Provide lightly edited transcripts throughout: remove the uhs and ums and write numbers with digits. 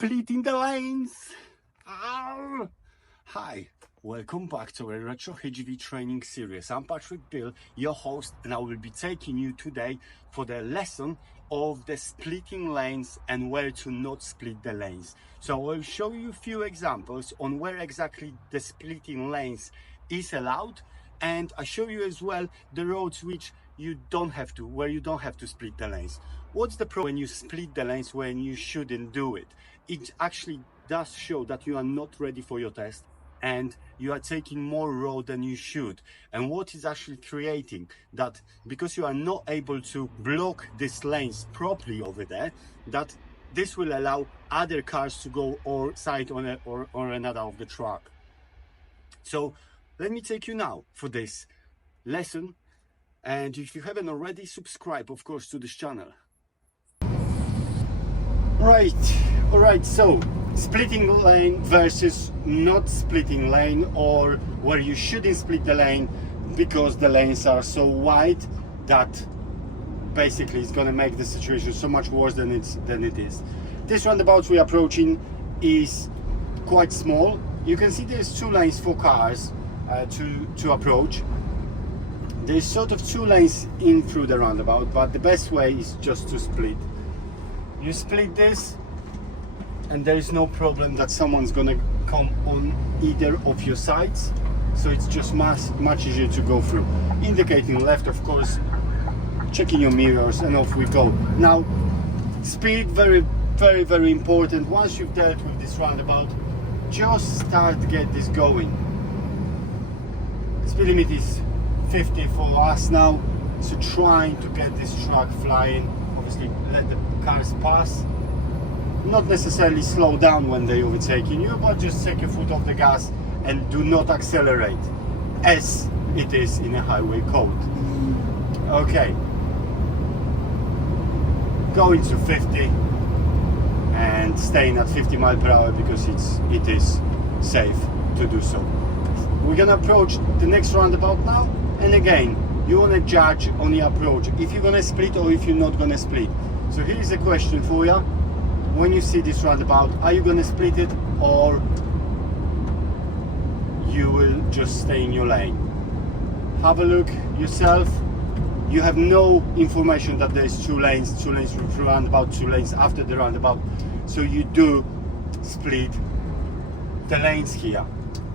splitting the lanes. Ow. Hi, welcome back to a retro HGV training series. I'm Patrick Bill, your host, and I will be taking you today for the lesson of the splitting lanes and where to not split the lanes. So I will show you a few examples on where exactly the splitting lanes is allowed, and I show you as well the roads which you don't have to, where you don't have to split the lanes. What's the problem when you split the lanes when you shouldn't do it? It actually does show that you are not ready for your test and you are taking more road than you should. And what is actually creating that, because you are not able to block these lanes properly over there, that this will allow other cars to go or side on or another of the track. So let me take you now for this lesson, and if you haven't already, subscribe of course to this channel. All right, so splitting lane versus not splitting lane, or where you shouldn't split the lane because the lanes are so wide that basically it's going to make the situation so much worse than it is. This roundabout we're approaching is quite small. You can see there's two lanes for cars to approach. There's sort of two lanes in through the roundabout, but the best way is just to split. You split this and there is no problem that someone's gonna come on either of your sides, so it's just much easier to go through. Indicating left, of course, checking your mirrors, and off we go. Now speed, very important. Once you've dealt with this roundabout, just start to get this going. Speed limit is 50 for us now, so trying to get this truck flying. Obviously let the cars pass, not necessarily slow down when they're overtaking you, but just take your foot off the gas and do not accelerate, as it is in a highway code. Okay, going to 50 and staying at 50 miles per hour because it is safe to do so. We're gonna approach the next roundabout now, and again, you want to judge on the approach if you're gonna split or if you're not gonna split. So here is a question for you: when you see this roundabout, are you gonna split it or you will just stay in your lane? Have a look yourself. You have no information that there's two lanes through roundabout, two lanes after the roundabout, so you do split the lanes here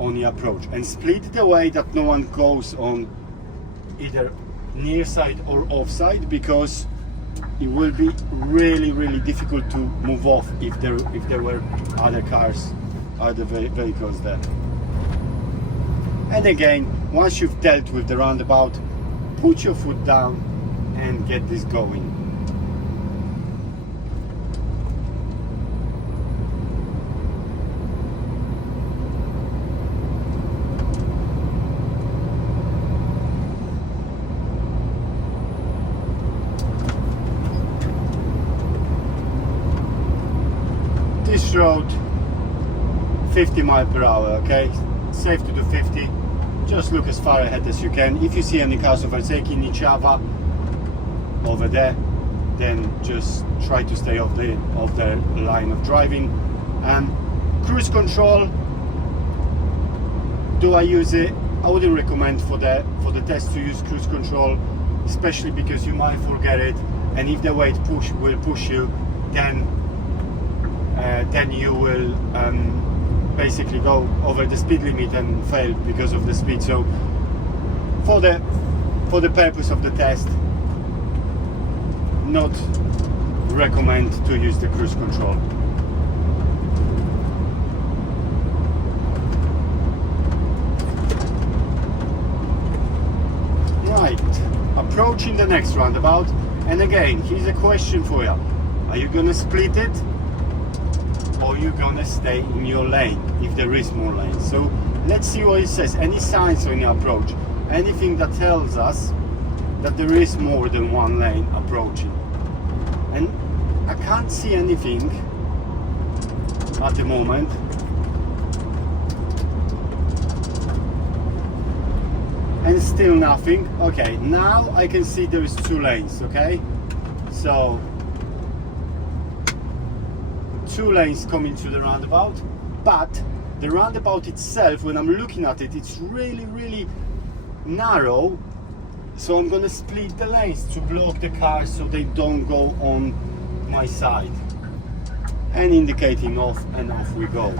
on the approach, and split the way that no one goes on either near side or off side, because it will be really difficult to move off if there were other cars, other vehicles there. And again, once you've dealt with the roundabout, put your foot down and get this going. This road 50 miles per hour, okay? Safe to do 50. Just look as far ahead as you can. If you see any cars overtaking each other over there, then just try to stay off the line of driving. Cruise control, do I use it? I wouldn't recommend for the test to use cruise control, especially because you might forget it, and if the weight will push you, then you will basically go over the speed limit and fail because of the speed. So for the purpose of the test, not recommend to use the cruise control. Right, approaching the next roundabout, and again, here's a question for you: are you gonna split it or you're gonna stay in your lane if there is more lanes? So let's see what it says. Any signs on the approach, anything that tells us that there is more than one lane approaching. And I can't see anything at the moment. And still nothing. Okay, now I can see there is two lanes. Okay, so 2 lanes coming to the roundabout, but the roundabout itself, when I'm looking at it, it's really narrow. So I'm gonna split the lanes to block the cars so they don't go on my side. And indicating off, and off we go.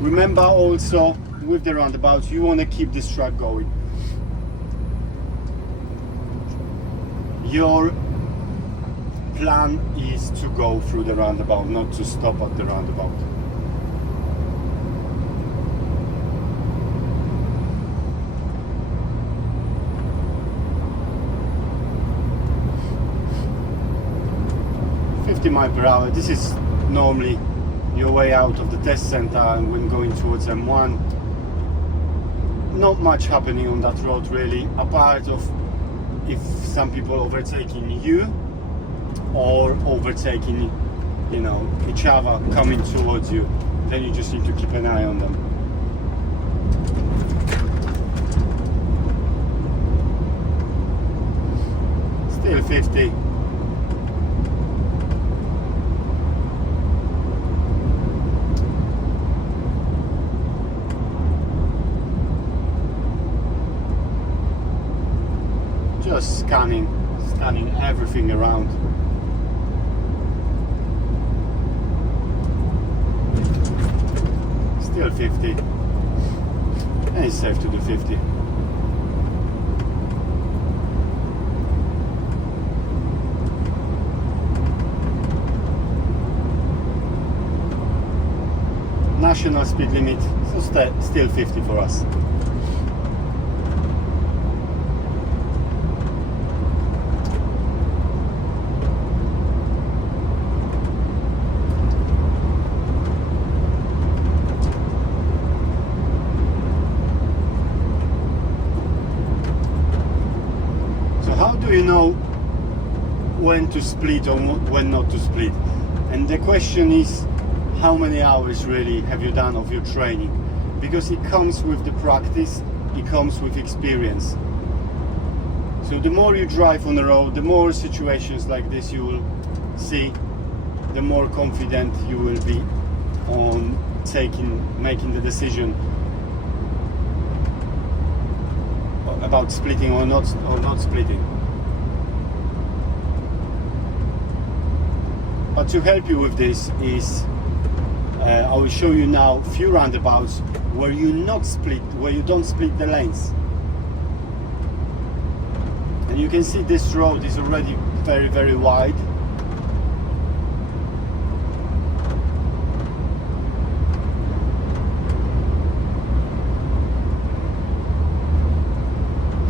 Remember also with the roundabout, you want to keep this track going. Your plan is to go through the roundabout, not to stop at the roundabout. mph. This is normally your way out of the test center and when going towards M1. Not much happening on that road really, apart of if some people overtaking you or overtaking, you know, each other coming towards you, then you just need to keep an eye on them. Still 50. Just scanning everything around. Still 50. And it's safe to do 50. National speed limit, so still 50 for us. How do you know when to split or when not to split? And the question is, how many hours really have you done of your training? Because it comes with the practice, it comes with experience. So the more you drive on the road, the more situations like this you will see, the more confident you will be on making the decision about splitting or not splitting. But to help you with this is I will show you now a few roundabouts where you don't split the lanes. And you can see this road is already very wide.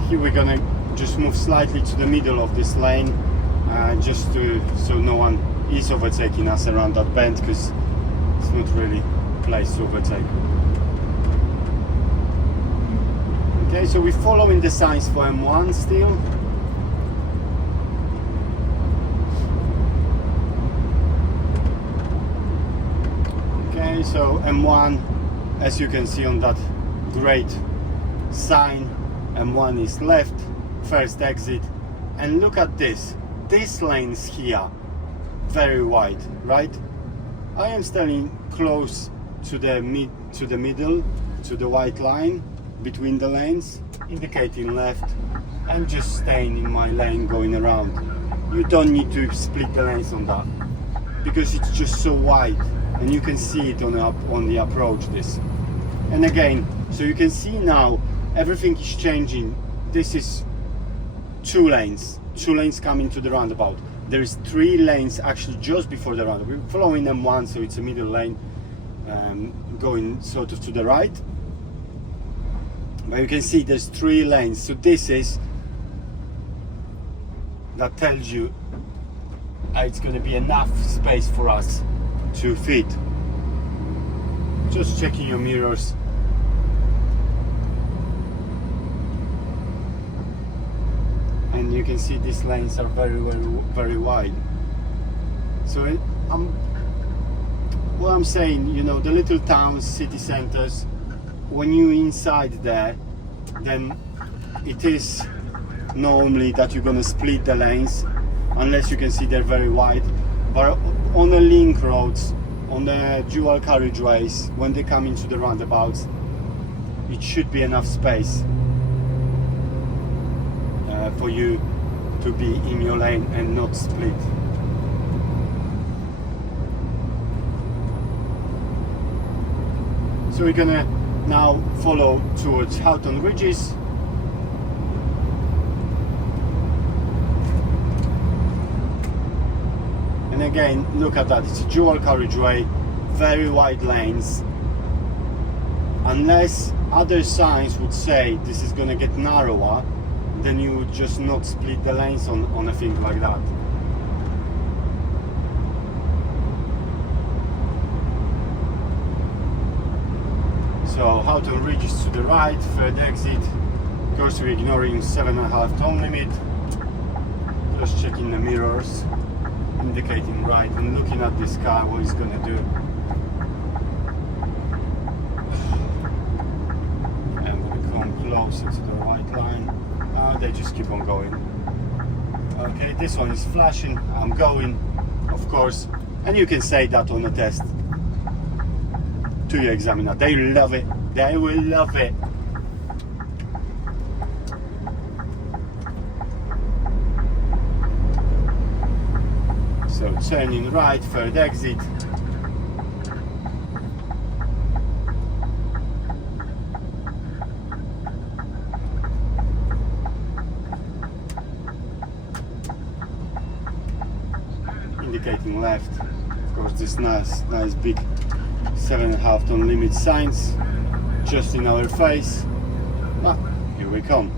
Here we're gonna just move slightly to the middle of this lane, so no one is overtaking us around that bend, because it's not really a place to overtake. Okay, so we're following the signs for M1 still. Okay, so M1, as you can see on that great sign, M1 is left, first exit. And look at this lane's here, very wide, right? I am standing close to the middle, to the white line between the lanes, indicating left. I'm just staying in my lane going around. You don't need to split the lanes on that, because it's just so wide, and you can see it on the approach this. And again, so you can see now everything is changing. This is 2 lanes coming to the roundabout. There is 3 lanes actually just before the roundabout. We're following M1, so it's a middle lane, going sort of to the right. But you can see there's 3 lanes. So that tells you it's going to be enough space for us to fit. Just checking your mirrors. And you can see these lanes are very wide. So what I'm saying, you know, the little towns, city centers, when you're inside there, then it is normally that you're gonna split the lanes, unless you can see they're very wide. But on the link roads on the dual carriageways, when they come into the roundabouts, it should be enough space for you to be in your lane and not split. So we're gonna now follow towards Houghton Ridges. And again, look at that, it's a dual carriageway, very wide lanes. Unless other signs would say this is gonna get narrower, then you would just not split the lanes on a thing like that. So Houghton Ridges to the right, third exit. Of course we're ignoring 7.5 ton limit. Just checking the mirrors, indicating right and looking at this car, what it's gonna do. And we come closer to the white line. They just keep on going. Okay, this one is flashing, I'm going, of course, and you can say that on the test to your examiner. They love it, they will love it. So turning right, third exit. Indicating left. Of course, this nice big 7.5 ton limit signs just in our face. Ah, here we come.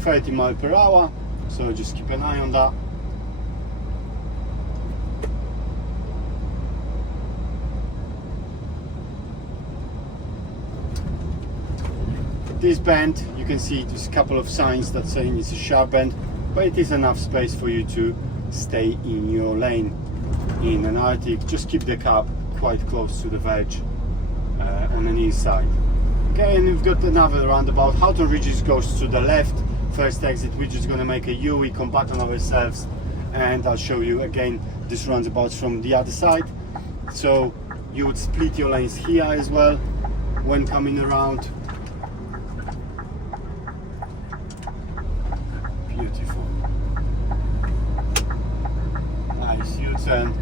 30 miles per hour, so just keep an eye on that. This bend, you can see there's a couple of signs that saying it's a sharp bend, but it is enough space for you to stay in your lane. In an Arctic, just keep the cab quite close to the veg on the inside. Okay, and we've got another roundabout. Houghton Ridges goes to the left, first exit. We're just going to make a U, we come back on ourselves, and I'll show you again this roundabout from the other side. So you would split your lanes here as well when coming around. Beautiful. Nice U-turn.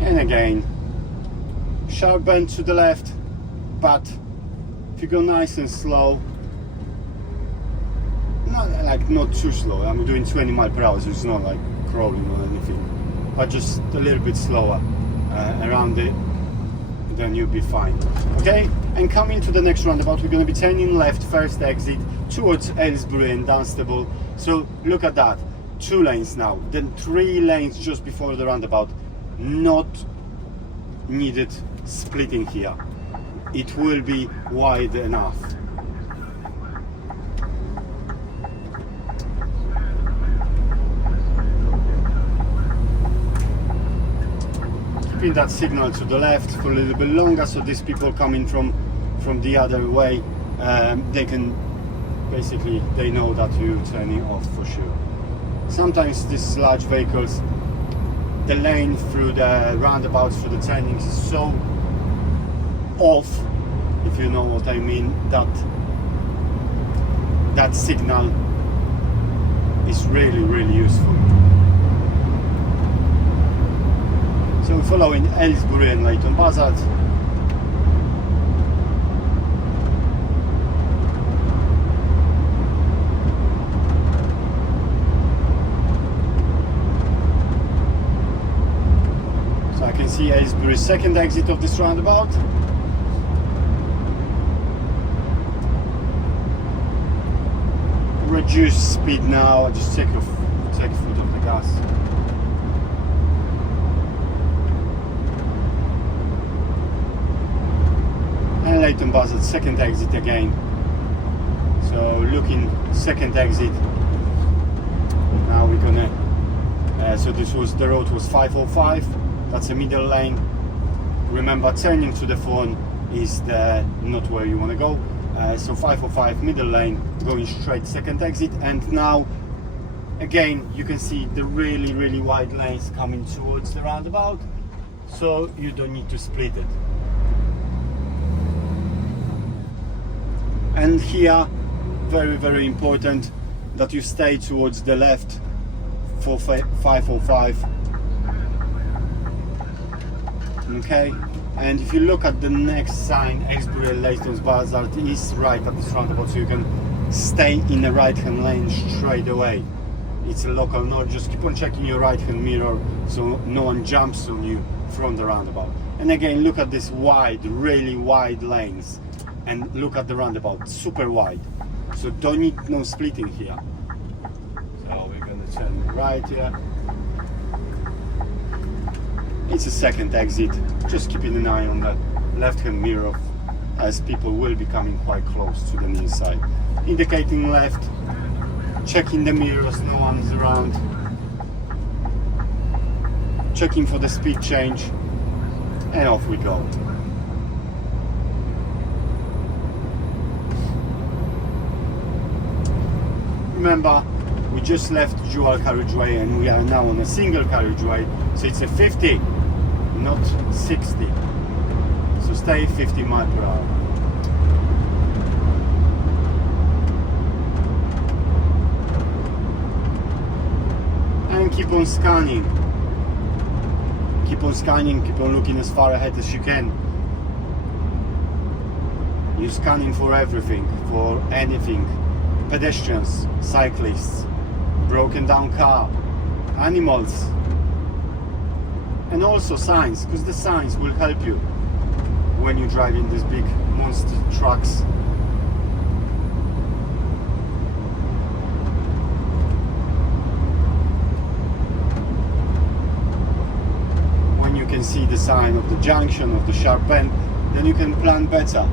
And again, sharp bend to the left, but if you go nice and slow, not too slow. I'm doing 20 miles per hour, so it's not like crawling or anything, but just a little bit slower around it, then you'll be fine. Okay, and coming to the next roundabout, we're going to be turning left, first exit towards Aylesbury and Dunstable. So look at that, 2 lanes now, then 3 lanes just before the roundabout. Not needed splitting here, it will be wide enough. Keeping that signal to the left for a little bit longer, so these people coming from the other way, they can basically, they know that you're turning off for sure. Sometimes these large vehicles, the lane through the roundabouts, through the turnings is so off, if you know what I mean, that signal is really useful. So we're following Aylesbury and Leighton Buzzard. So I can see Aylesbury's second exit of this roundabout. Reduce speed now, just take a foot off the gas. And Leighton Buzzard, second exit again. So looking, second exit. Now we're gonna, so this was, the road was 505, that's a middle lane. Remember, turning to the phone is not where you want to go. So 505 middle lane, going straight second exit, and now again you can see the really wide lanes coming towards the roundabout, so you don't need to split it. And here, very important that you stay towards the left for 505. Okay, and if you look at the next sign, HGV Lane Bazaar, is right at this roundabout, so you can stay in the right hand lane straight away. It's a local node. Just keep on checking your right hand mirror so no one jumps on you from the roundabout. And again, look at this wide, really wide lanes, and look at the roundabout, super wide, so don't need no splitting here. So we're gonna turn right here. It's a second exit, just keeping an eye on the left hand mirror as people will be coming quite close to the near side. Indicating left, checking the mirrors, no one's around, checking for the speed change, and off we go. Remember, we just left dual carriageway and we are now on a single carriageway, so it's a 50, not 60. So stay 50 miles per hour. And keep on scanning. Keep on scanning, keep on looking as far ahead as you can. You're scanning for everything, for anything. Pedestrians, cyclists, broken down car, animals, and also signs, because the signs will help you when you drive in these big monster trucks. When you can see the sign of the junction, of the sharp bend, then you can plan better.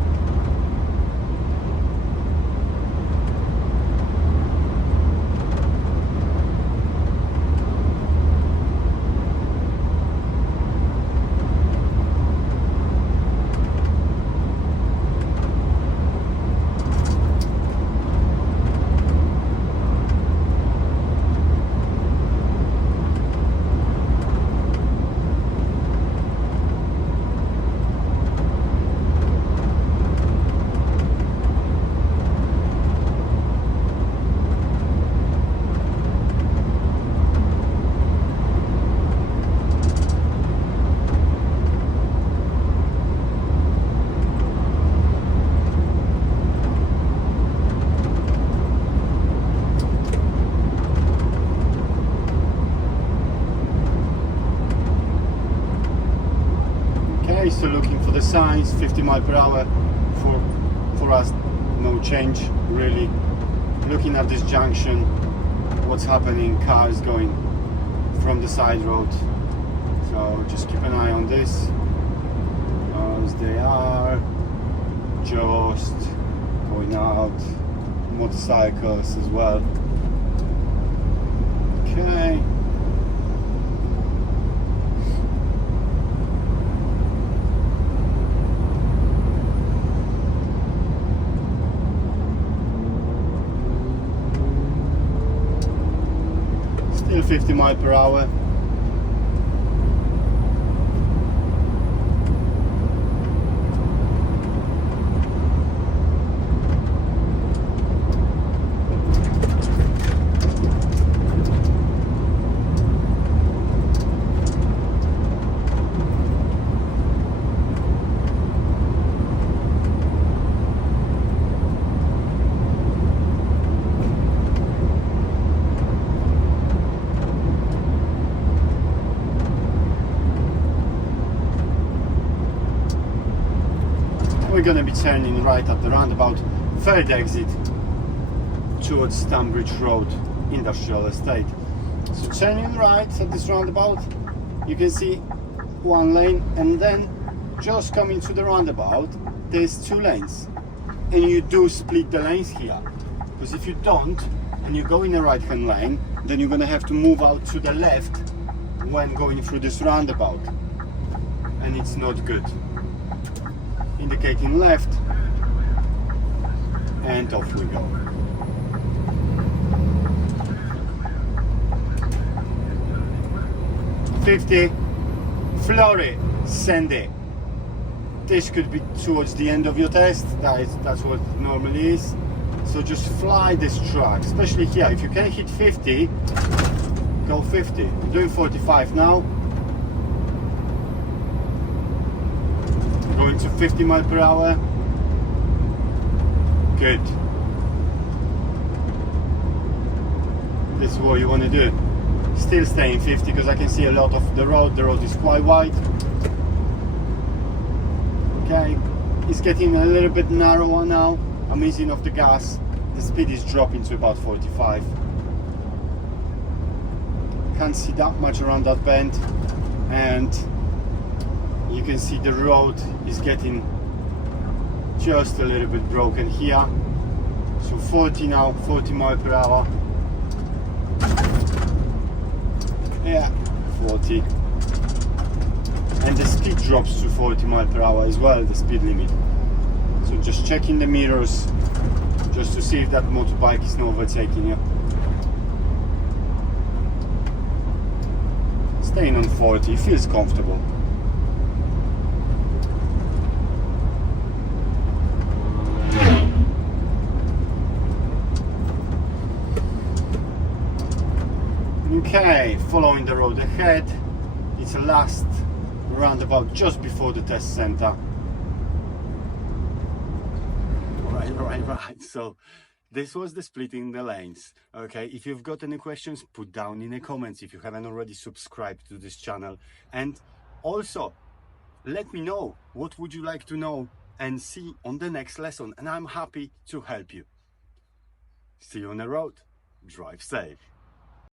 So looking for the signs, 50 miles per hour for us, no change really. Looking at this junction, what's happening, cars going from the side road, so just keep an eye on this, as they are just going out, motorcycles as well. Okay. Still 50 miles per hour. We're going to be turning right at the roundabout, third exit towards Stanbridge Road Industrial Estate. So turning right at this roundabout, you can see one lane, and then just coming to the roundabout there's two lanes, and you do split the lanes here, because if you don't and you go in the right hand lane, then you're going to have to move out to the left when going through this roundabout. and it's not good. Indicating left, and off we go. $50, flurry, sandy. This could be towards the end of your test. That's what it normally is. So just fly this track, especially here. If you can hit 50, go 50. I'm doing 45 now. Going to 50 miles per hour. Good. This is what you want to do. Still staying 50 because I can see a lot of the road. The road is quite wide. Okay, it's getting a little bit narrower now. I'm easing off the gas. The speed is dropping to about 45. Can't see that much around that bend, and you can see the road is getting just a little bit broken here. So 40 now, 40 miles per hour. Yeah, 40. And the speed drops to 40 miles per hour as well, the speed limit. So just checking the mirrors, just to see if that motorbike is not overtaking you. Staying on 40, feels comfortable. Okay, following the road ahead. It's a last roundabout just before the test center. Right. So this was the splitting the lanes. Okay, if you've got any questions, put down in the comments if you haven't already subscribed to this channel. And also, let me know what would you like to know and see on the next lesson. And I'm happy to help you. See you on the road. Drive safe.